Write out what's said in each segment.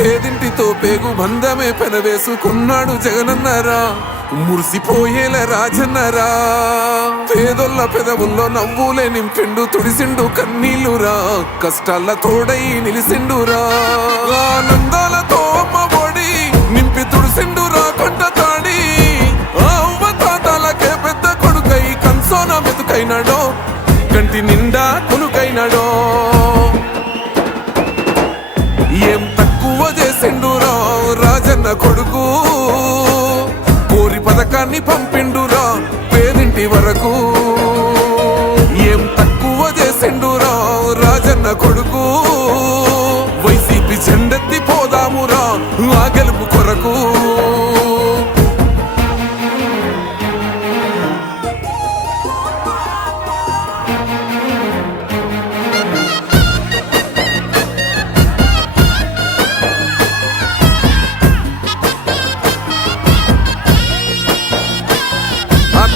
పేదింటితో పేగు బంధమే పెనవేసుకున్నాడు జగనన్నరా. మురిసిపోయేల రాజన్నరా. పేదొల్ల పెదవుల్లో నవ్వులే నింపిండు తుడిసిండు కన్నీళ్ళురా. కష్టాల తోడై నిలిసిండురా. ఆనందాలతో అమ్మ ఒడి నింపి తుడిసిండురా కొండ తాడి. అవ్వ తాతలకే పెద్ద కొడుకై కన్సోన మెతుకైనాడో. కంటి నిండా కొనుకైనాడో. రాజన్న కొడుకు. కోరి పథకాన్ని పంపిండురా పేదింటి వరకు.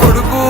కొడుకు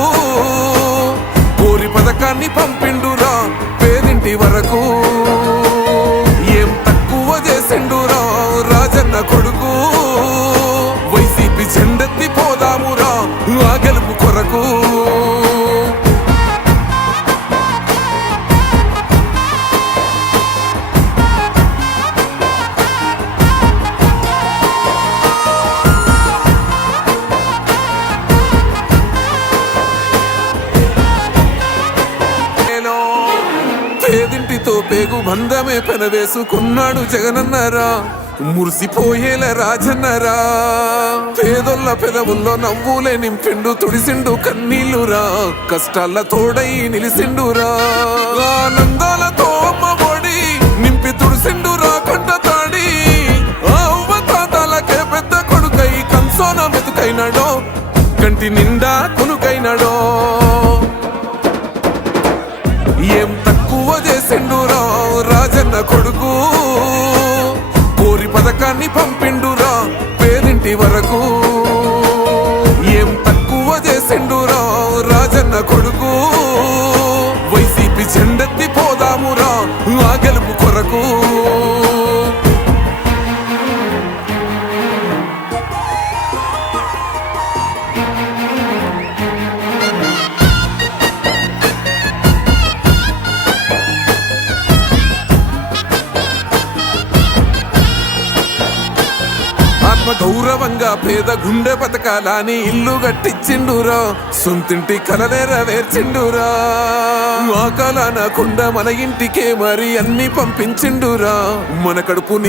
చేతితో పేగు బంధమే పెనవేసుకున్నాడు జగనన్నరా. మురిసిపోయేల రాజన్నరా. పేదొల్ల పెదవుల్లో నవ్వులే నింపిండు తుడిసిండు కన్నీళ్ళురా. కష్టాల తోడై నిలిసిండురా. ఆనందాలతో అమ్మ నింపి తుడిసిండురా కంట తాడి. అవ్వ తాతలకే పెద్ద కొడుకై కంసోన మెతుకైనాడో కంటి నిండా కొనుకైనాడో. ఇంటి వరకు ఏం తక్కువ చేసిండురా రాజన్న కొడుకు? వైసీపీ జెండెత్తి పోదామురా ఆ గెలుపు కొరకు. గౌరవంగా పేద గుండె బతకాలని ఇల్లు కట్టించిండురా సొంతింటి కలనేరవేర్చిండురా వేర్చిండురా కాలాన కొండ మన ఇంటికే మరి అన్ని పంపించిండురా? మన కడుపు